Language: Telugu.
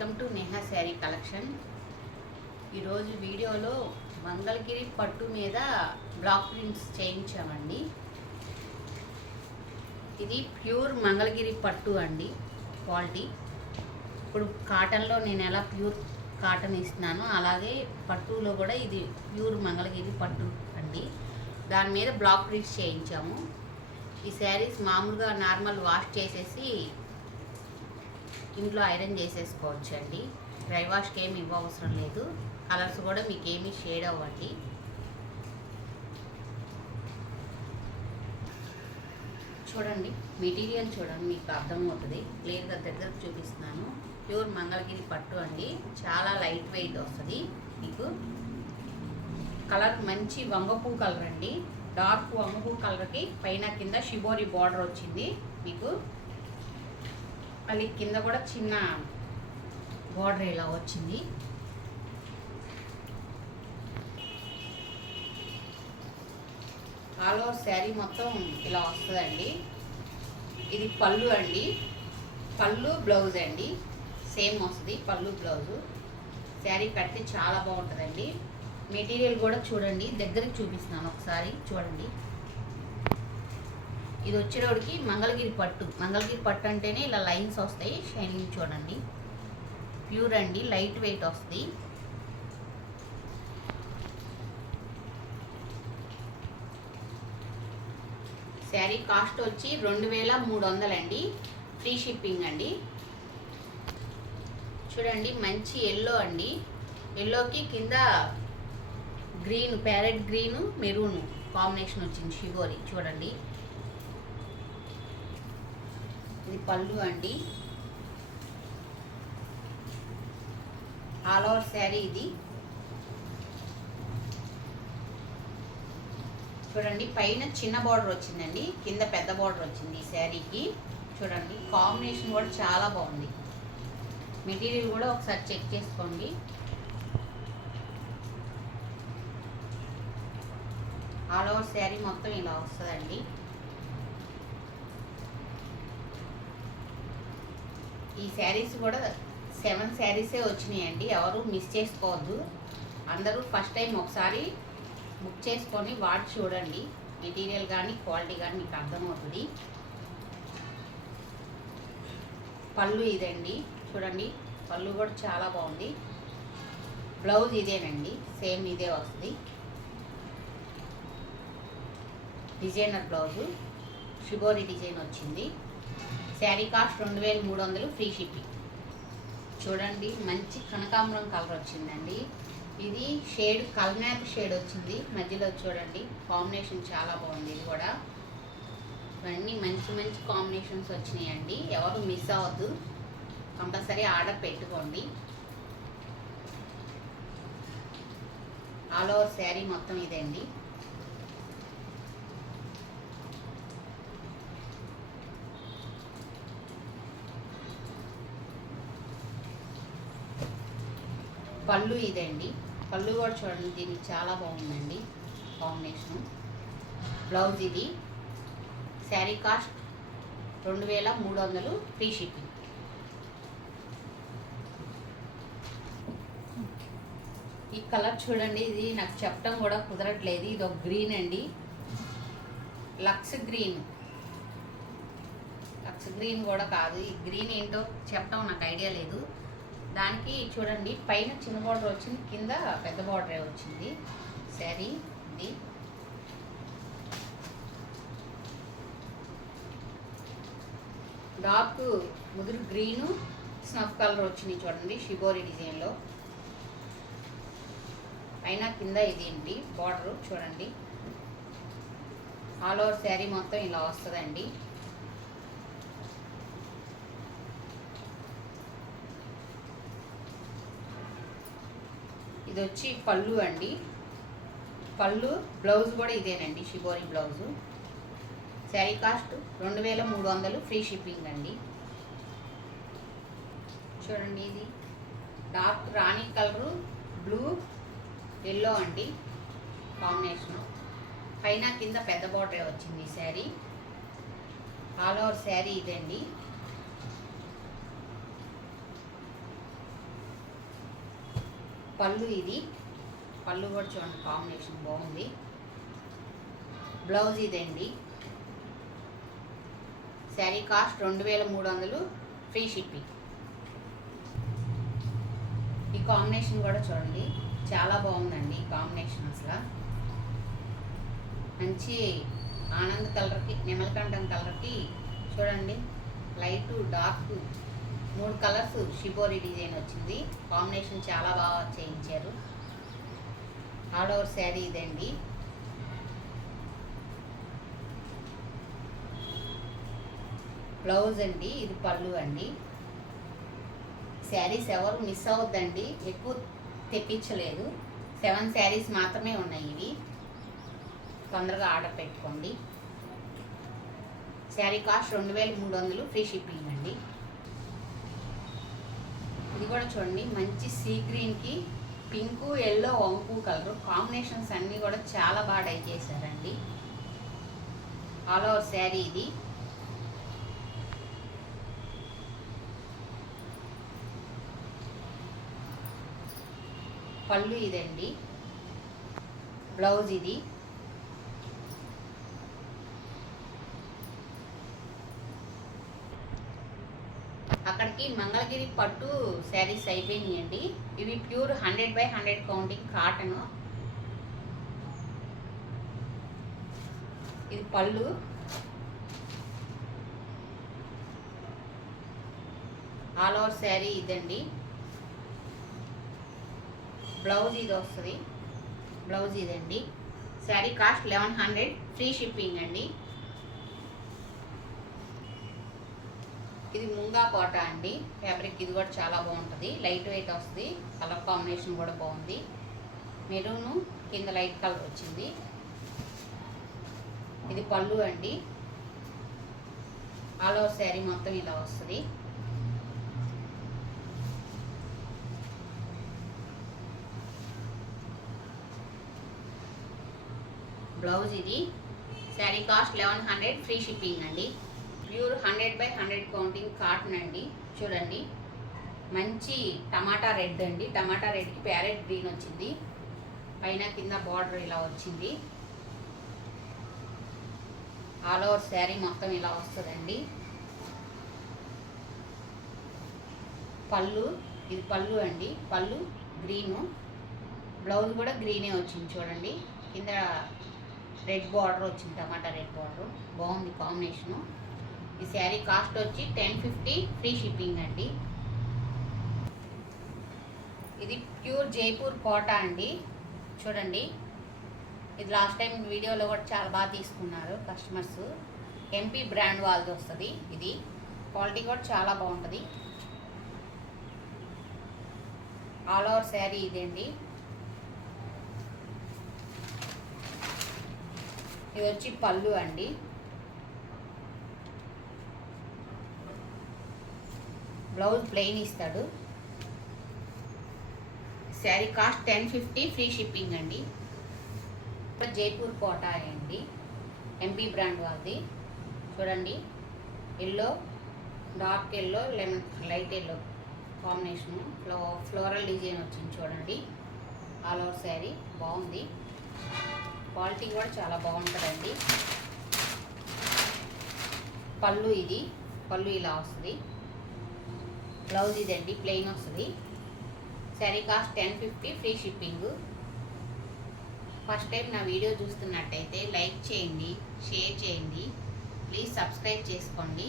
Welcome to Neha sari collection. ఈరోజు వీడియోలో మంగళగిరి పట్టు మీద బ్లాక్ ప్రింట్స్ చేయించామండి. ఇది ప్యూర్ మంగళగిరి పట్టు అండి క్వాలిటీ. ఇప్పుడు కాటన్లో నేను ఎలా ప్యూర్ కాటన్ ఇస్తున్నానో అలాగే పట్టులో కూడా ఇది ప్యూర్ మంగళగిరి పట్టు అండి. దాని మీద బ్లాక్ ప్రింట్స్ చేయించాము. ఈ శారీస్ మామూలుగా నార్మల్ వాష్ చేసేసి ఇంట్లో ఐరన్ చేసేసుకోవచ్చు అండి. డ్రై వాష్కి ఏమి ఇవ్వవసరం లేదు. కలర్స్ కూడా మీకు ఏమీ షేడ్ అవ్వండి. చూడండి, మెటీరియల్ చూడండి, మీకు అర్థమవుతుంది. క్లియర్గా దగ్గరకు చూపిస్తున్నాను. ప్యూర్ మంగళగిరి పట్టు అండి. చాలా లైట్ వెయిట్ వస్తుంది. మీకు కలర్ మంచి వంగపూ కలర్ అండి. డార్క్ వంగపూ కలర్కి పైన కింద షిబోరి బార్డర్ వచ్చింది. మీకు మళ్ళీ కింద కూడా చిన్న బార్డర్ ఇలా వచ్చింది. ఆల్ ఓవర్ శారీ మొత్తం ఇలా వస్తుందండి. ఇది పళ్ళు అండి. పళ్ళు బ్లౌజ్ అండి. సేమ్ వస్తుంది పళ్ళు బ్లౌజు. శారీ కడితే చాలా బాగుంటుందండి. మెటీరియల్ కూడా చూడండి, దగ్గరికి చూపిస్తున్నాను ఒకసారి చూడండి. ఇది వచ్చేటోడికి మంగళగిరి పట్టు. మంగళగిరి పట్టు అంటేనే ఇలా లైన్స్ వస్తాయి. షైనింగ్ చూడండి, ప్యూర్ అండి, లైట్ వెయిట్ వస్తుంది. శారీ కాస్ట్ వచ్చి 2300 అండి. ఫ్రీ షిప్పింగ్ అండి. చూడండి, మంచి ఎల్లో అండి. ఎల్లోకి కింద green, parrot green, maroon combination వచ్చింది షిబోరి. చూడండి, ఇది పళ్ళు అండి. ఆల్ ఓవర్ శారీ ఇది. చూడండి, పైన చిన్న బార్డర్ వచ్చిందండి, కింద పెద్ద బార్డర్ వచ్చింది ఈ శారీకి. చూడండి, కాంబినేషన్ కూడా చాలా బాగుంది. మెటీరియల్ కూడా ఒకసారి చెక్ చేసుకోండి. ఆల్ ఓవర్ శారీ మొత్తం ఇలా వస్తుందండి. ఈ శారీస్ కూడా 7 శారీసే వచ్చినాయండి. ఎవరు మిస్ చేసుకోవద్దు. అందరూ ఫస్ట్ టైం ఒకసారి బుక్ చేసుకొని వాటి చూడండి. మెటీరియల్ కానీ క్వాలిటీ కానీ మీకు అర్థమవుతుంది. పళ్ళు ఇదండి. చూడండి, పళ్ళు కూడా చాలా బాగుంది. బ్లౌజ్ ఇదేనండి, సేమ్ ఇదే వస్తుంది. డిజైనర్ బ్లౌజు, షిబోరి డిజైన్ వచ్చింది. Sari cost 2300, free shipping. చూడండి, మంచి కనకాంబరం కలర్ వచ్చిందండి. ఇది షేడ్ కల్నాథ్ షేడ్ వచ్చింది మధ్యలో. చూడండి, కాంబినేషన్ చాలా బాగుంది. ఇది కూడా ఇవన్నీ మంచి మంచి కాంబినేషన్స్ వచ్చినాయండి. ఎవరు మిస్ అవ్వద్దు, కంపల్సరీ ఆర్డర్ పెట్టుకోండి. ఆల్ ఓవర్ శారీ మొత్తం ఇదండి. పళ్ళు ఇదండి. పళ్ళు కూడా చూడండి, దీనికి చాలా బాగుందండి కాంబినేషన్. బ్లౌజ్ ఇది. Sari cost 2300, free shipping. ఈ కలర్ చూడండి, ఇది నాకు చెప్పడం కూడా కుదరట్లేదు. ఇది ఒక గ్రీన్ అండి, లక్స్ గ్రీన్. లక్స్ గ్రీన్ కూడా కాదు, ఈ గ్రీన్ ఏంటో చెప్పడం నాకు ఐడియా లేదు. దానికి చూడండి, పైన చిన్న బార్డర్ వచ్చింది, కింద పెద్ద బార్డరే వచ్చింది శారీ ఇది. డార్క్ ముదురు గ్రీను, స్నఫ్ కలర్ వచ్చింది చూడండి షిబోరి డిజైన్లో. పైన కింద ఇది ఏంటి బార్డరు చూడండి. ఆల్ ఓవర్ శారీ మొత్తం ఇలా వస్తుందండి. ఇది వచ్చి పళ్ళు అండి. పళ్ళు బ్లౌజ్ కూడా ఇదేనండి, shibori blouse. Sari cost 2300, free shipping అండి. చూడండి, ఇది డార్క్ రాణి కలరు, బ్లూ ఎల్లో అండి కాంబినేషను. పైన కింద పెద్ద బార్డర్ వచ్చింది శారీ. ఆల్ ఓవర్ శారీ ఇదండి. పళ్ళు ఇది, పళ్ళు కూడా చూడండి కాంబినేషన్ బాగుంది. బ్లౌజ్ ఇదండి. Sari cost 2300, free shipping. ఈ కాంబినేషన్ కూడా చూడండి చాలా బాగుందండి. ఈ కాంబినేషన్ అసలు మంచి ఆనంద్ కలర్కి, నెమలకంఠం కలర్కి చూడండి light dark 3 colours shibori design వచ్చింది. కాంబినేషన్ చాలా బాగా చేయించారు. ఆల్ ఓవర్ శారీ ఇదండి. బ్లౌజ్ అండి, ఇది పళ్ళు అండి. శారీస్ ఎవరు మిస్ అవ్వద్దండి, ఎక్కువ తెప్పించలేదు. 7 శారీస్ మాత్రమే ఉన్నాయి. ఇవి తొందరగా ఆర్డర్ పెట్టుకోండి. శారీ కాస్ట్ 2300, ఫ్రీ షిప్పింగ్ అండి. ఇది కూడా చూడండి మంచి సీ గ్రీన్కి పింకు, ఎల్లో, వంకు కలర్ కాంబినేషన్స్ అన్నీ కూడా చాలా బాగా డై చేశారండి. ఆల్ ఓవర్ శారీ ఇది. పళ్ళు ఇదండి. బ్లౌజ్ ఇది. అక్కడికి మంగళగిరి పట్టు శారీస్ అయిపోయినాయండి. ఇవి ప్యూర్ 100/100 కౌంటింగ్ కాటన్. ఇది పళ్ళు. ఆల్ ఓవర్ శారీ ఇదండి. బ్లౌజ్ ఇది వస్తుంది. బ్లౌజ్ ఇదండి. శారీ కాస్ట్ 1100, ఫ్రీ షిప్పింగ్ అండి. ఇది ముంగా కోట అండి. ఫ్యాబ్రిక్ ఇది కూడా చాలా బాగుంటుంది. లైట్ వెయిట్ వస్తుంది. కలర్ కాంబినేషన్ కూడా బాగుంది. మెరూను కింద లైట్ కలర్ వచ్చింది. ఇది పళ్ళు అండి. ఆల్ ఓవర్ శారీ మొత్తం ఇలా వస్తుంది. బ్లౌజ్ ఇది. శారీ కాస్ట్ 1100, ఫ్రీ షిప్పింగ్ అండి. ప్యూర్ 100/100 కౌంటింగ్ కాటన్ అండి. చూడండి మంచి టమాటా రెడ్ అండి. టమాటా రెడ్కి ప్యారెట్ గ్రీన్ వచ్చింది. పైన కింద బార్డర్ ఇలా వచ్చింది. ఆల్ ఓవర్ శారీ మొత్తం ఇలా వస్తుందండి. పళ్ళు ఇది పళ్ళు అండి. పళ్ళు గ్రీను. బ్లౌజ్ కూడా గ్రీనే వచ్చింది. చూడండి కింద రెడ్ బార్డర్ వచ్చింది. టమాటా రెడ్ బార్డర్ బాగుంది కాంబినేషను. ఈ శారీ కాస్ట్ వచ్చి 1050, ఫ్రీ షిప్పింగ్ అండి. ఇది ప్యూర్ జైపూర్ కోట అండి. చూడండి ఇది లాస్ట్ టైం వీడియోలో కూడా చాలా బాగా తీసుకున్నారు కస్టమర్స్. ఎంపీ బ్రాండ్ వాళ్ళది వస్తుంది. ఇది క్వాలిటీ కూడా చాలా బాగుంటుంది. ఆల్ ఓవర్ శారీ ఇదండి. ఇది వచ్చి పళ్ళు అండి. బ్లౌజ్ ప్లెయిన్ ఇస్తాడు. శారీ కాస్ట్ 1050, ఫ్రీ షిప్పింగ్ అండి. జైపూర్ కోట అండి. ఎంపీ బ్రాండ్ వాళ్ళది. చూడండి yellow, dark yellow, lemon light yellow combination. Floral design వచ్చింది. చూడండి ఆల్ ఓవర్ శారీ బాగుంది. క్వాలిటీ కూడా చాలా బాగుంటుందండి. పళ్ళు ఇది. పళ్ళు ఇలా వస్తుంది. బ్లౌజ్ ఇదండి ప్లెయిన్ వస్తుంది. Sari cost 1050, free shipping. First time నా వీడియో చూస్తున్నట్టయితే లైక్ చేయండి, షేర్ చేయండి, ప్లీజ్ సబ్స్క్రైబ్ చేసుకోండి.